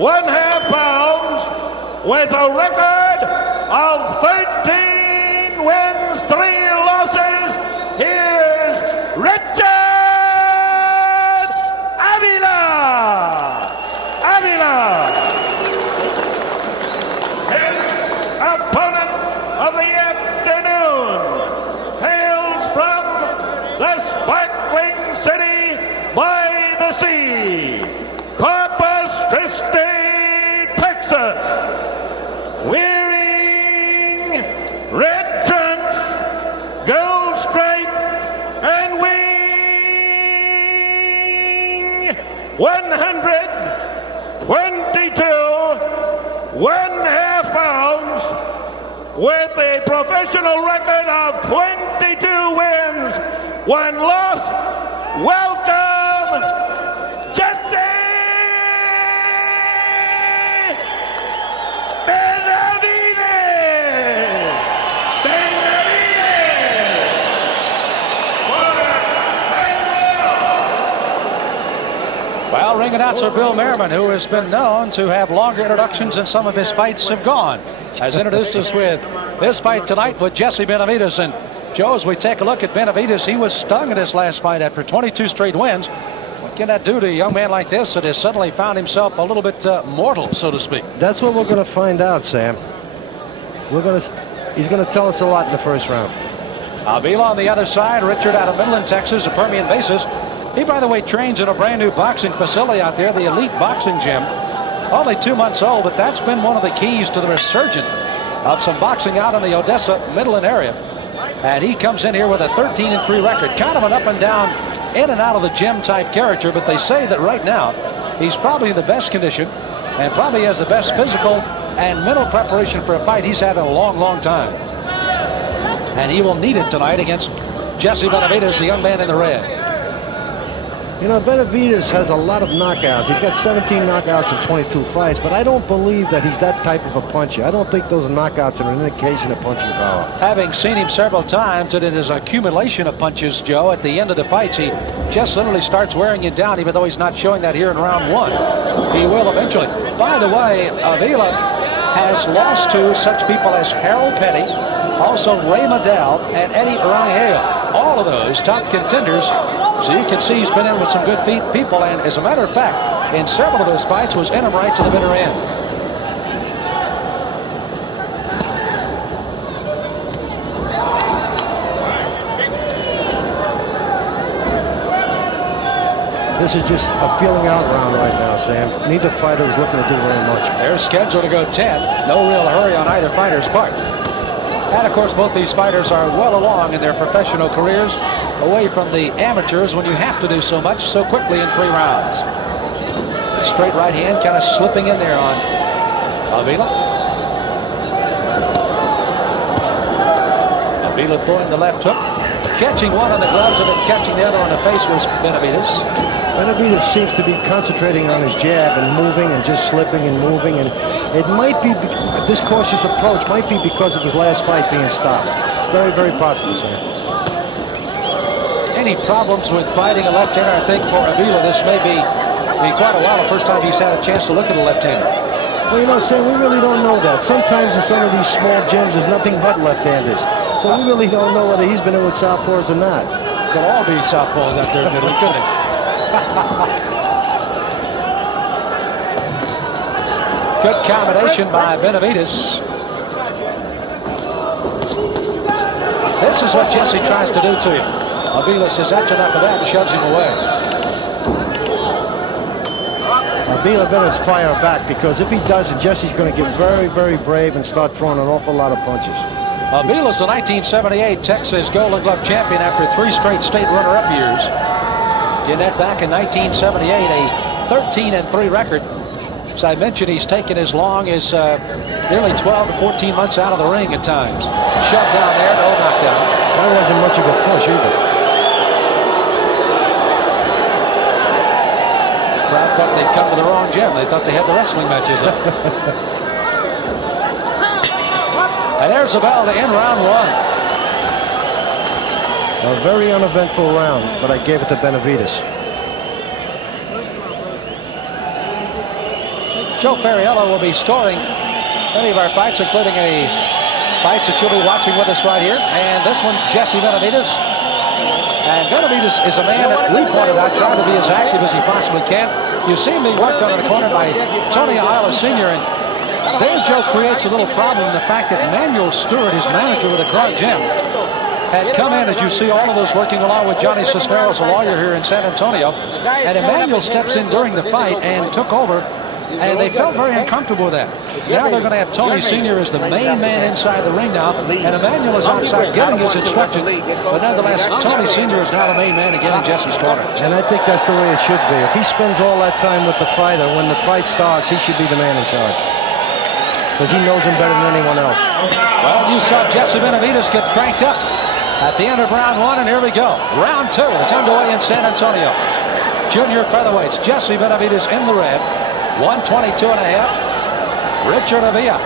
1/2 pounds with a record of 13 wins, 3 losses. Here's Richard Abila. His opponent of the afternoon hails from the sparkling city by the sea, Corpus Christi, Texas, wearing red trunks, gold stripe, and wing 122 1/2 pounds with a professional record of 22 wins, 1 loss. Welcome, Jesse Benavides! Well, ring announcer Bill Merriman, who has been known to have longer introductions than some of his fights have gone, has introduced us with this fight tonight with Jesse Benavides. And Joe, as we take a look at Benavides, he was stung in his last fight after 22 straight wins. What can that do to a young man like this that has suddenly found himself a little bit mortal, so to speak? That's what we're going to find out, Sam. He's going to tell us a lot in the first round. Abila on the other side, Richard out of Midland, Texas, a Permian basis. He, by the way, trains in a brand new boxing facility out there, the Elite Boxing Gym. Only 2 months old, but that's been one of the keys to the resurgence of some boxing out in the Odessa, Midland area. And he comes in here with a 13-3 record, kind of an up and down, in and out of the gym type character, but they say that right now he's probably in the best condition and probably has the best physical and mental preparation for a fight he's had in a long, long time. And he will need it tonight against Jesse Benavides, the young man in the red. You know, Benavides has a lot of knockouts. He's got 17 knockouts in 22 fights, but I don't believe that he's that type of a puncher. I don't think those knockouts are an indication of punching power. Having seen him several times, and in his accumulation of punches, Joe, at the end of the fights, he just literally starts wearing you down, even though he's not showing that here in round 1. He will eventually. By the way, Abila has lost to such people as Harold Petty, also Ray Medell, and Eddie Rangel. All of those top contenders. So you can see he's been in with some good people, and as a matter of fact, in several of those fights was in him right to the bitter end. This is just a feeling out round right now, Sam. Neither fighter is looking to do very much. They're scheduled to go 10. No real hurry on either fighter's part. And of course, both these fighters are well along in their professional careers, away from the amateurs when you have to do so much so quickly in 3 rounds. A straight right hand kind of slipping in there on Abila. Abila throwing the left hook, catching one on the gloves and then catching the other on the face was Benavides. Benavides seems to be concentrating on his jab and moving and just slipping and moving, and it might be, this cautious approach might be because of his last fight being stopped. It's very, very possible, Sam. Any problems with fighting a left-hander? I think for Abila this may be quite a while, the first time he's had a chance to look at a left-hander. Well, you know, Sam, we really don't know that. Sometimes in some of these small gyms there's nothing but left-handers, so we really don't know whether he's been in with southpaws or not. Could all be southpaws out there in Italy, couldn't it? Good combination by Benavides. This is what Jesse tries to do to you. Abila says that's enough of that and shoves him away. Abila better fire back, because if he doesn't, Jesse's going to get very, very brave and start throwing an awful lot of punches. Abila's the 1978 Texas Golden Glove champion after 3 straight state runner-up years. Getting that back in 1978, a 13-3 record. As I mentioned, he's taken as long as nearly 12 to 14 months out of the ring at times. Shoved down there, no knockdown. That wasn't much of a push either. Crowd thought they'd come to the wrong gym. They thought they had the wrestling matches up. And there's the bell to end round 1. A very uneventful round, but I gave it to Benavides. Joe Ferriello will be scoring many of our fights, including fights that you'll be watching with us right here. And this one, Jesse Benavides. And Benavides is a man that we pointed out trying to be as active as he possibly can. You see him being worked on in the corner by Tony Ayala Sr. And there Joe creates a little problem in the fact that Manuel Stewart, his manager with the Crowd Gym, had come in, as you see all of us working along with Johnny Cisneros, a lawyer here in San Antonio. And Emmanuel steps in during the fight and took over, and they felt very uncomfortable with that. Now they're going to have Tony Sr. as the main man inside the ring now, and Emmanuel is outside giving his instruction. But nonetheless, Tony Sr. is now the main man again in Jesse's corner. And I think that's the way it should be. If he spends all that time with the fighter, when the fight starts, he should be the man in charge, because he knows him better than anyone else. Well, you saw Jesse Benavides get cranked up at the end of round 1, and here we go. Round 2 is underway in San Antonio. Junior featherweights, Jesse Benavides in the red, 122 and a half. Richard Abila,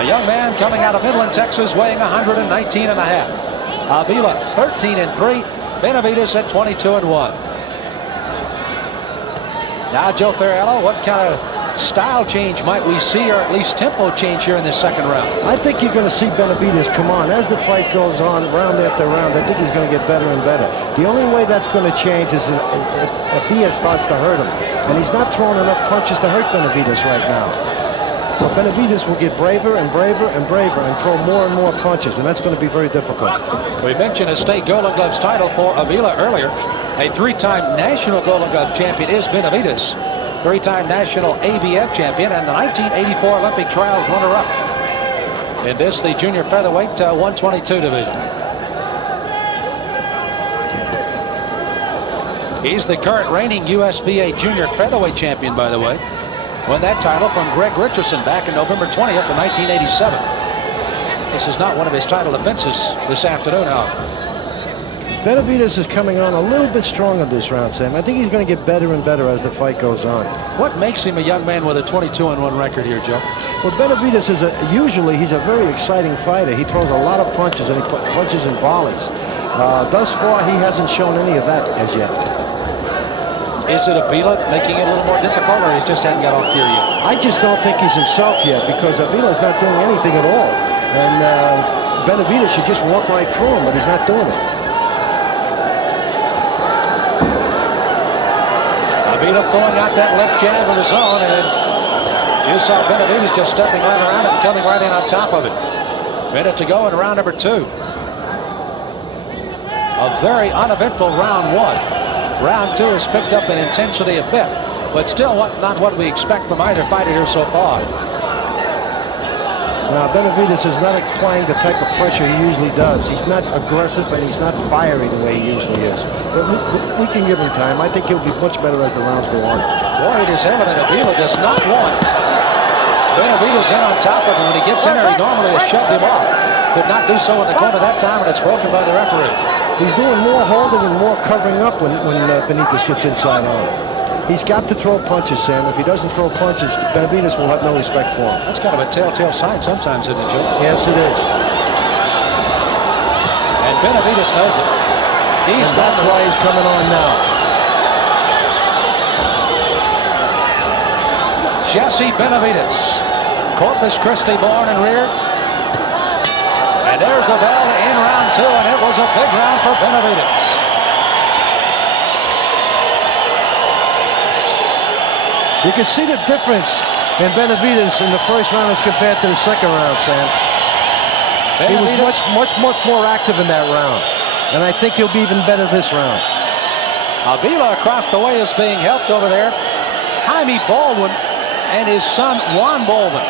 a young man coming out of Midland, Texas, weighing 119 and a half. Abila, 13 and 3. Benavides at 22 and 1. Now Joe Ferriello, what kind of style change might we see, or at least tempo change here in this second round? I think you're going to see Benavides come on. As the fight goes on, round after round, I think he's going to get better and better. The only way that's going to change is if Abila starts to hurt him. And he's not throwing enough punches to hurt Benavides right now. So Benavides will get braver and braver and braver and throw more and more punches, and that's going to be very difficult. We mentioned a state Golden Gloves title for Abila earlier. A 3-time national Golden Glove champion is Benavides. 3-time national ABF champion and the 1984 Olympic Trials runner-up. In this, the junior featherweight 122 division. He's the current reigning USBA junior featherweight champion, by the way. Won that title from Greg Richardson back in November 20th of 1987. This is not one of his title defenses this afternoon, however. Benavides is coming on a little bit stronger this round, Sam. I think he's going to get better and better as the fight goes on. What makes him a young man with a 22-1 record here, Joe? Well, Benavides is usually he's a very exciting fighter. He throws a lot of punches, and he punches in volleys. Thus far, he hasn't shown any of that as yet. Is it Abila making it a little more difficult, or he just hasn't got off gear yet? I just don't think he's himself yet, because Abila's not doing anything at all. And Benavides should just walk right through him, but he's not doing it. Abila throwing out that left jab of his own, and you saw Benavides just stepping right around it and coming right in on top of it. Minute to go in round number 2. A very uneventful round 1. Round 2 has picked up in intensity a bit, but still not what we expect from either fighter here so far. Now, Benavides is not applying the type of pressure he usually does. He's not aggressive, and he's not fiery the way he usually is. But we can give him time. I think he'll be much better as the rounds go on. Boy, it is evident Abila does not want Benavides in on top of him. When he gets in there, he normally has shoved him off. Could not do so in the corner that time, and it's broken by the referee. He's doing more holding and more covering up when Benavides gets inside on him. He's got to throw punches, Sam. If he doesn't throw punches, Benavides will have no respect for him. That's kind of a telltale sign sometimes, isn't it, Joe? Yes, it is. And Benavides knows it. And that's why he's coming on now. Jesse Benavides, Corpus Christi born and reared. And there's the bell in round 2, and it was a big round for Benavides. You can see the difference in Benavides in the first round as compared to the second round, Sam. He was much more active in that round. And I think he'll be even better this round. Abila across the way is being helped over there. Jaime Baldwin and his son Juan Baldwin.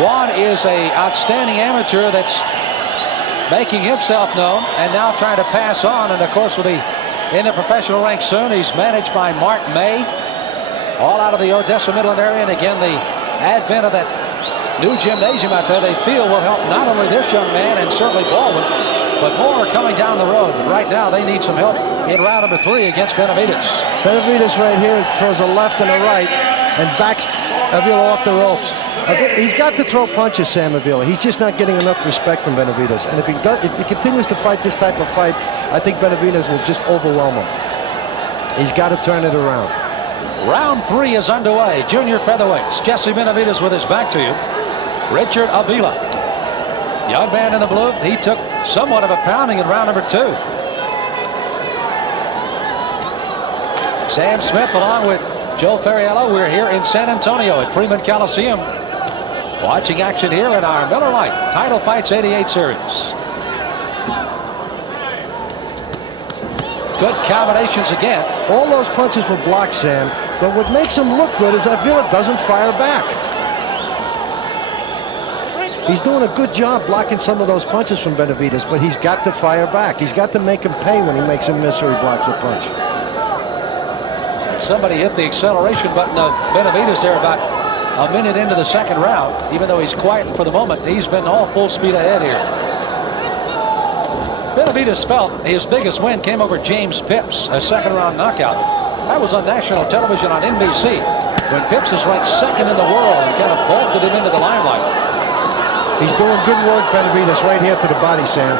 Juan is an outstanding amateur that's making himself known and now trying to pass on, and of course will be in the professional ranks soon. He's managed by Mark May, all out of the Odessa Midland area, and again the advent of that new gymnasium out there they feel will help not only this young man and certainly Baldwin, but more are coming down the road. But right now they need some help in round number 3 against Benavides. Benavides right here throws a left and a right and backs Abila off the ropes. He's got to throw punches, Sam Abila. He's just not getting enough respect from Benavides. And if he continues to fight this type of fight, I think Benavides will just overwhelm him. He's got to turn it around. Round 3 is underway. Junior featherweights. Jesse Benavides with his back to you. Richard Abila. Young man in the blue. He took somewhat of a pounding in round number 2. Sam Smith along with Joe Ferriello. We're here in San Antonio at Freeman Coliseum. Watching action here in our Miller Lite Title Fights 88 series. Good combinations again. All those punches were blocked, Sam. But what makes him look good is that Abila doesn't fire back. He's doing a good job blocking some of those punches from Benavides, but he's got to fire back. He's got to make him pay when he makes him miss or he blocks a punch. Somebody hit the acceleration button of Benavides there about a minute into the second round. Even though he's quiet for the moment, he's been all full speed ahead here. Benavides felt his biggest win came over James Phipps, a second-round knockout. That was on national television on NBC when Phipps is ranked second in the world and kind of vaulted him into the limelight. He's doing good work, Benavides, right here to the body, Sam.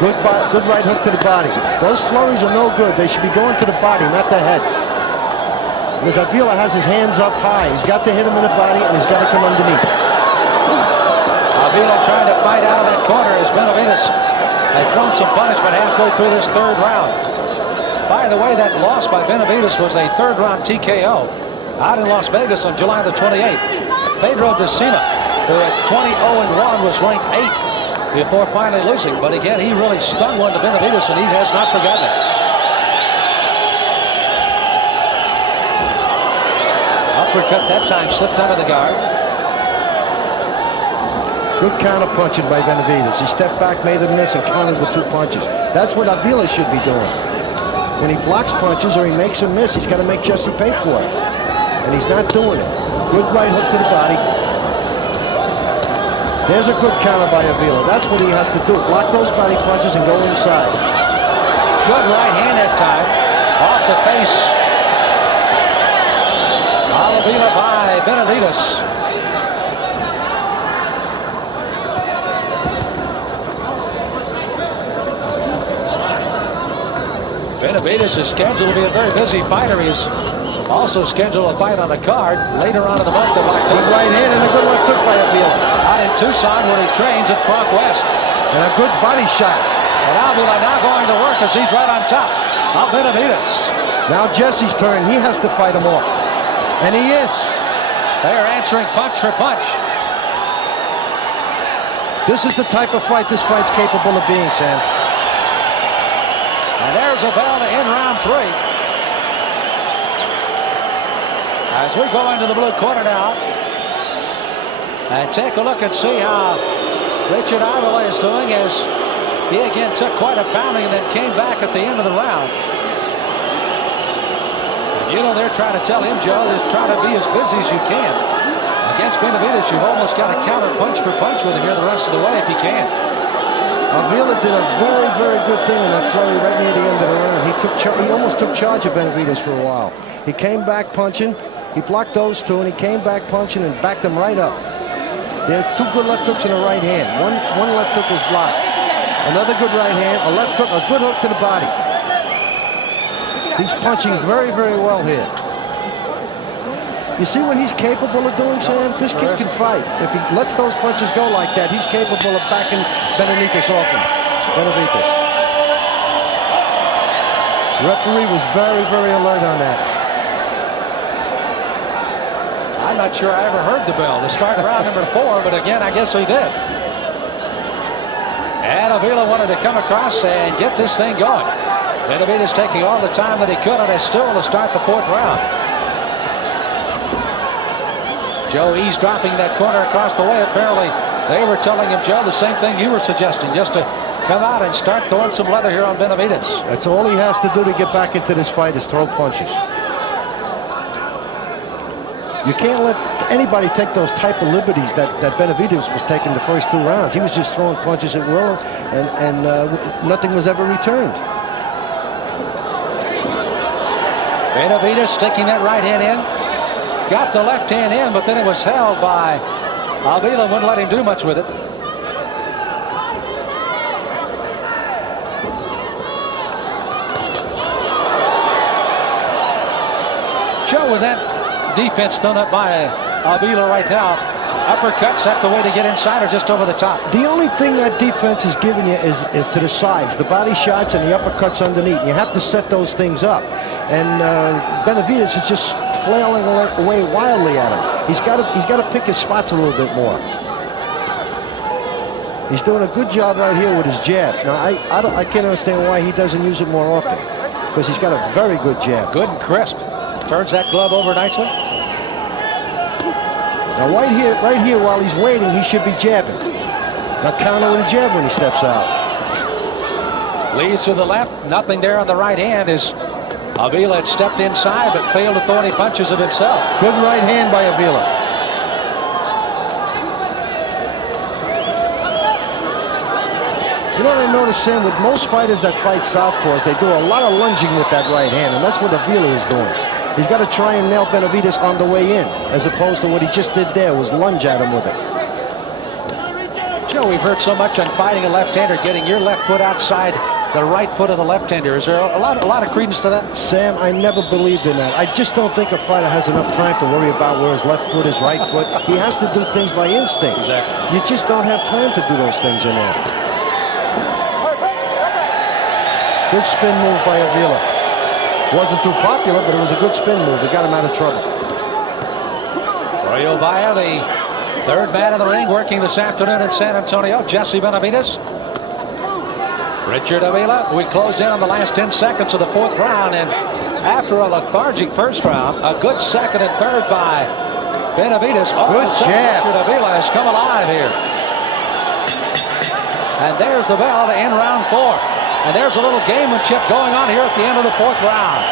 Good right hook to the body. Those flurries are no good. They should be going to the body, not the head. Because Abila has his hands up high. He's got to hit him in the body, and he's got to come underneath. Abila trying to fight out of that corner as Benavides had thrown some punishment halfway through this third round. By the way, that loss by Benavides was a third-round TKO out in Las Vegas on July the 28th. Pedro de Cima, who at 20-0-1 was ranked 8th before finally losing. But again, he really stung one to Benavides, and he has not forgotten it. Uppercut that time slipped under the guard. Good counter punching by Benavides. He stepped back, made a miss, and countered with 2 punches. That's what Abila should be doing. When he blocks punches or he makes a miss, he's got to make Jesse pay for it. And he's not doing it. Good right hook to the body. There's a good counter by Abila. That's what he has to do. Block those body punches and go inside. Good right hand that time. Off the face. Abila by Benavides. Benavides is scheduled to be a very busy fighter. He's also scheduled a fight on the card later on in the month of October. Good right hand and a good left hook by Abila. Out in Tucson where he trains at Frank West. And a good body shot. And Abila now going to work as he's right on top of Benavides. Now Jesse's turn. He has to fight him off. And he is. They're answering punch for punch. This is the type of fight this fight's capable of being, Sam. And there's a bell to end round 3. As we go into the blue corner now and take a look and see how Richard Abila is doing, as he again took quite a pounding and then came back at the end of the round. And you know, they're trying to tell him, Joe, is try to be as busy as you can. Against Benavides, you've almost got to counter punch for punch with him here the rest of the way if you can. Abila did a very, very good thing in that flurry right near the end of the round. He almost took charge of Benavides for a while. He came back punching. He blocked those 2, and he came back punching and backed them right up. There's 2 good left hooks in the right hand. One left hook was blocked. Another good right hand, a left hook, a good hook to the body. He's punching very, very well here. You see what he's capable of doing, Sam? This kid can fight. If he lets those punches go like that, he's capable of backing Benavides off him. Benavides. The referee was very, very alert on that. I'm not sure I ever heard the bell to start round number 4, but again, I guess he did. And Abila wanted to come across and get this thing going. Benavides taking all the time that he could on his stool to start the 4th round. Joe eavesdropping that corner across the way. Apparently, they were telling him, Joe, the same thing you were suggesting, just to come out and start throwing some leather here on Benavides. That's all he has to do to get back into this fight is throw punches. You can't let anybody take those type of liberties that Benavides was taking the first 2 rounds. He was just throwing punches at will, and nothing was ever returned. Benavides sticking that right hand in. Got the left hand in, but then it was held by Abila. Wouldn't let him do much with it. boy, with that defense done up by Abila right now, uppercuts, that's the way to get inside or just over the top. The only thing that defense is giving you is to the sides, the body shots and the uppercuts underneath. You have to set those things up. And Benavides is just flailing away wildly at him. He's got to pick his spots a little bit more. He's doing a good job right here with his jab. Now, I can't understand why he doesn't use it more often, because he's got a very good jab. Good and crisp. Turns that glove over nicely. Now, right here, while he's waiting, he should be jabbing. Now, counter with a jab when he steps out. Leads to the left. Nothing there on the right hand as Abila had stepped inside but failed to throw any punches of himself. Good right hand by Abila. You know what I noticed, Sam, with most fighters that fight southpaws, they do a lot of lunging with that right hand, and that's what Abila is doing. He's got to try and nail Benavides on the way in, as opposed to what he just did there, was lunge at him with it. Joe, we've heard so much on fighting a left-hander, getting your left foot outside the right foot of the left-hander. Is there a lot of credence to that? Sam, I never believed in that. I just don't think a fighter has enough time to worry about where his left foot is, right foot. He has to do things by instinct. Exactly. You just don't have time to do those things in there. Good spin move by Abila. Wasn't too popular, but it was a good spin move. It got him out of trouble. Royo Vaya, the third man in the ring, working this afternoon in San Antonio. Jesse Benavides. Richard Abila. We close in on the last 10 seconds of the fourth round, and after a lethargic first round, a good second and third by Benavides. Good jab. Richard Abila has come alive here. And there's the bell to end round 4. And there's a little gamemanship going on here at the end of the fourth round.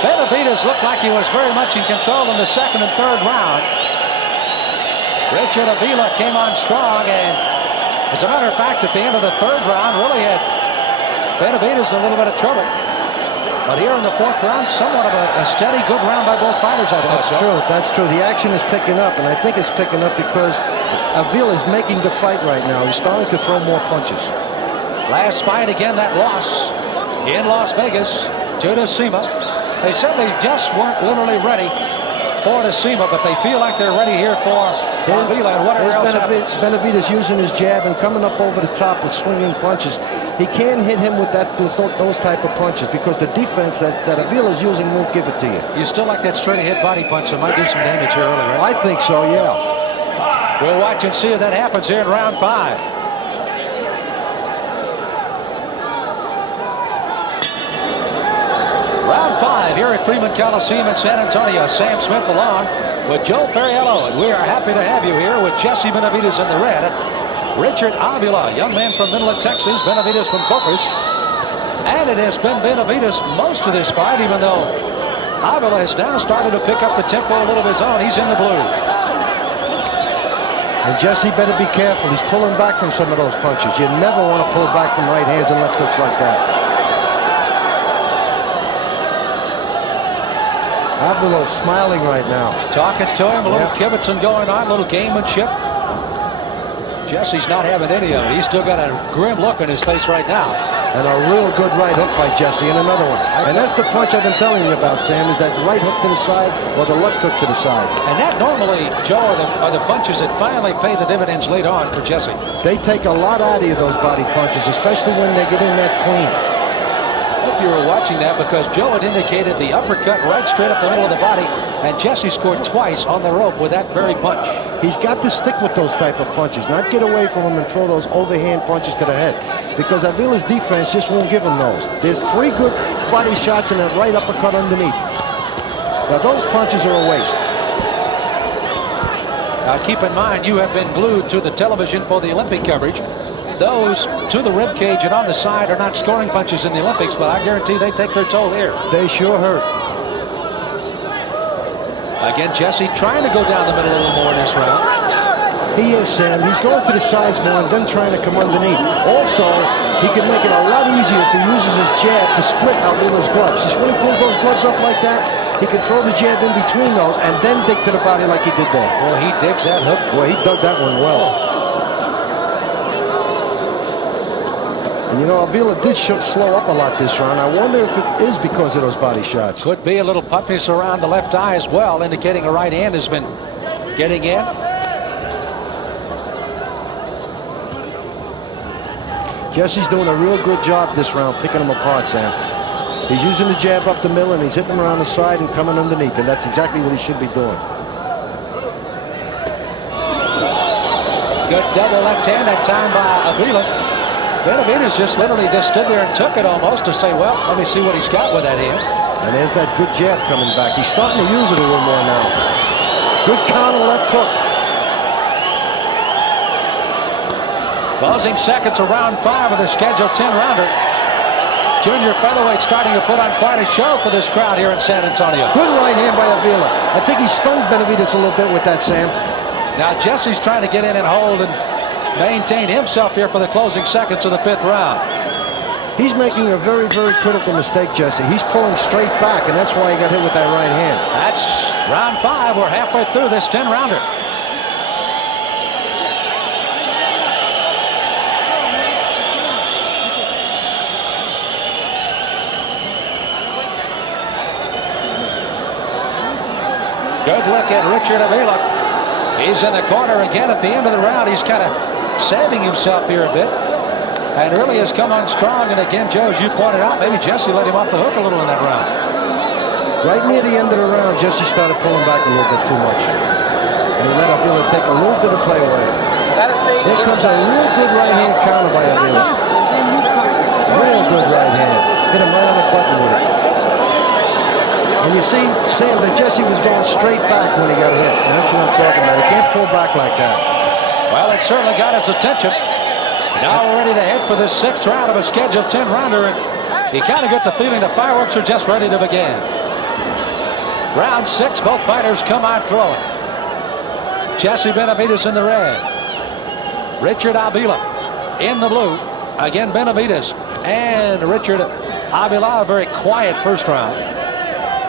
Benavides looked like he was very much in control in the second and third round. Richard Abila came on strong, and as a matter of fact, at the end of the third round, really had Benavides in a little bit of trouble. But here in the fourth round, somewhat of a steady, good round by both fighters, I thought. That's true. That's true. The action is picking up, and I think it's picking up because Abila is making the fight right now. He's starting to throw more punches. Last fight, again, that loss in Las Vegas to Decima. They said they just weren't literally ready for Decima, but they feel like they're ready here for Abila and whatever else happens. Benavides using his jab and coming up over the top with swinging punches. He can't hit him with those type of punches because the defense that Abila is using won't give it to you. You still like that straight-ahead body punch that might do some damage here early, right? I think so, yeah. We'll watch and see if that happens here in round 5. Round 5 here at Freeman Coliseum in San Antonio. Sam Smith along with Joe Ferriello, and we are happy to have you here with Jesse Benavides in the red. Richard Abila, young man from Midland, Texas. Benavides from Corpus. And it has been Benavides most of this fight, even though Abila has now started to pick up the tempo a little of his own. He's in the blue. And Jesse better be careful. He's pulling back from some of those punches. You never want to pull back from right hands and left hooks like that. Abila is smiling right now. Talking to him, a little kibitzing going on, a little gamemanship. Jesse's not having any of it. He's still got a grim look on his face right now. And a real good right hook by Jesse, and another one. And that's the punch I've been telling you about, Sam, is that right hook to the side or the left hook to the side. And that normally, Joe, are the punches that finally pay the dividends later on for Jesse. They take a lot out of you, those body punches, especially when they get in that clean. I hope you were watching that because Joe had indicated the uppercut right straight up the middle of the body, and Jesse scored twice on the rope with that very punch. He's got to stick with those type of punches, not get away from him and throw those overhand punches to the head, because Abila's defense just won't give him those. There's 3 good body shots and that right uppercut underneath. Now those punches are a waste. Now keep in mind, you have been glued to the television for the Olympic coverage. Those to the rib cage and on the side are not scoring punches in the Olympics, but I guarantee they take their toll here. They sure hurt. Again, Jesse trying to go down the middle a little more in this round. He is, Sam. He's going to the sides more and then trying to come underneath. Also, he can make it a lot easier if he uses his jab to split Abila's gloves. Just when he pulls those gloves up like that, he can throw the jab in between those and then dig to the body like he did there. Well, he digs that hook. Boy, he dug that one well. And you know, Abila did slow up a lot this round. I wonder if it is because of those body shots. Could be a little puffiness around the left eye as well, indicating a right hand has been getting in. Jesse's doing a real good job this round, picking them apart, Sam. He's using the jab up the middle, and he's hitting them around the side and coming underneath, and that's exactly what he should be doing. Good double left hand that time by Abila. Benavides just literally just stood there and took it almost to say, well, let me see what he's got with that hand. And there's that good jab coming back. He's starting to use it a little more now. Good counter left hook. Closing seconds of round 5 of the scheduled 10-rounder. Junior featherweight starting to put on quite a show for this crowd here in San Antonio. Good right hand by Abila. I think he stung Benavides a little bit with that, Sam. Now Jesse's trying to get in and hold and maintain himself here for the closing seconds of the 5th round. He's making a very, very critical mistake, Jesse. He's pulling straight back, and that's why he got hit with that right hand. That's round 5. We're halfway through this 10-rounder. Good look at Richard Abila. He's in the corner again at the end of the round. He's kind of sanding himself here a bit and really has come on strong. And again, Joe, as you pointed out, maybe Jesse let him off the hook a little in that round. Right near the end of the round, Jesse started pulling back a little bit too much. And he let Abila take a little bit of play away. Here comes a real good right hand counter by Abila. Real good right hand. Hit him right on the button with it. And you see, Sam, that Jesse was going straight back when he got hit. And that's what I'm talking about. He can't pull back like that. Well, it certainly got his attention. Now we're ready to head for the 6th round of a scheduled 10-rounder. And you kind of get the feeling the fireworks are just ready to begin. Round 6, both fighters come out throwing. Jesse Benavides in the red. Richard Abila in the blue. Again, Benavides and Richard Abila, a very quiet first round.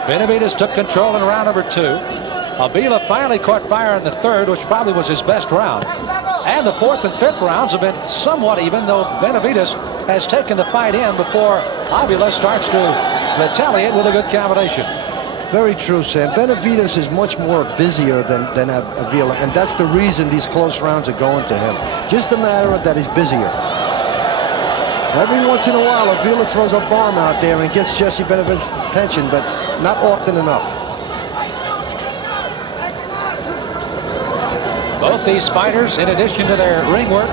Benavides took control in round number 2. Abila finally caught fire in the 3rd, which probably was his best round. And the 4th and 5th rounds have been somewhat even, though Benavides has taken the fight in before Abila starts to retaliate with a good combination. Very true, Sam. Benavides is much more busier than Abila, and that's the reason these close rounds are going to him. Just a matter of that he's busier. Every once in a while, Abila throws a bomb out there and gets Jesse Benavides' attention, but not often enough. Both these fighters, in addition to their ring work,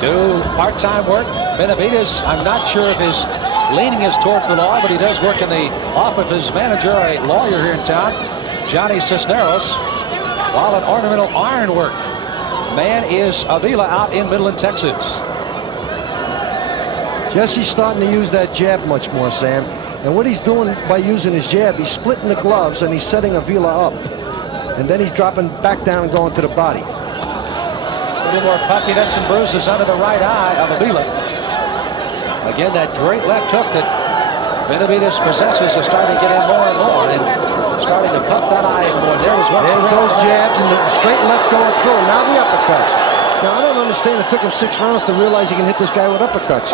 do part-time work. Benavides, I'm not sure if his leaning is towards the law, but he does work in the office of his manager, a lawyer here in town, Johnny Cisneros, while at ornamental ironwork man is Abila out in Midland, Texas. Jesse's starting to use that jab much more, Sam. And what he's doing by using his jab, he's splitting the gloves and he's setting Abila up. And then he's dropping back down and going to the body. A little more puffiness and bruises under the right eye of Abila. Again, that great left hook that Benavides possesses is starting to get in more and more and starting to puff that eye more. There's those jabs and the straight left going through. Now the uppercuts. Now, I don't understand. It took him 6 rounds to realize he can hit this guy with uppercuts.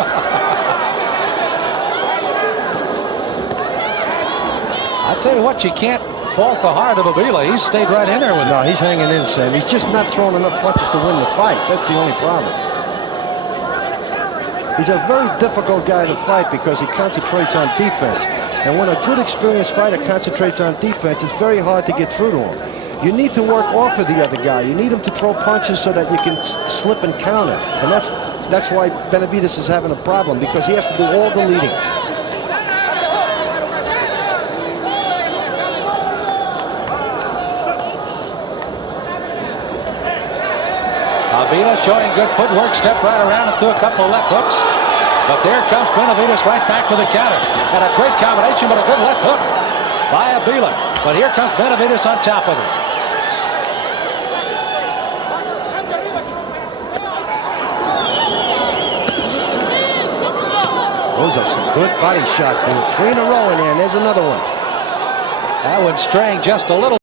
I tell you what, you can't fault the heart of Abila. He's stayed right in there with him. No, he's hanging in, Sam. He's just not throwing enough punches to win the fight. That's the only problem. He's a very difficult guy to fight because he concentrates on defense. And when a good, experienced fighter concentrates on defense, it's very hard to get through to him. You need to work off of the other guy. You need him to throw punches so that you can slip and counter. And that's why Benavides is having a problem, because he has to do all the leading. Abila showing good footwork, stepped right around and threw a couple of left hooks. But there comes Benavides right back with a counter. And a great combination, but a good left hook by Abila. But here comes Benavides on top of it. Those are some good body shots. There were 3 in a row in there, and there's another one. That one straying just a little.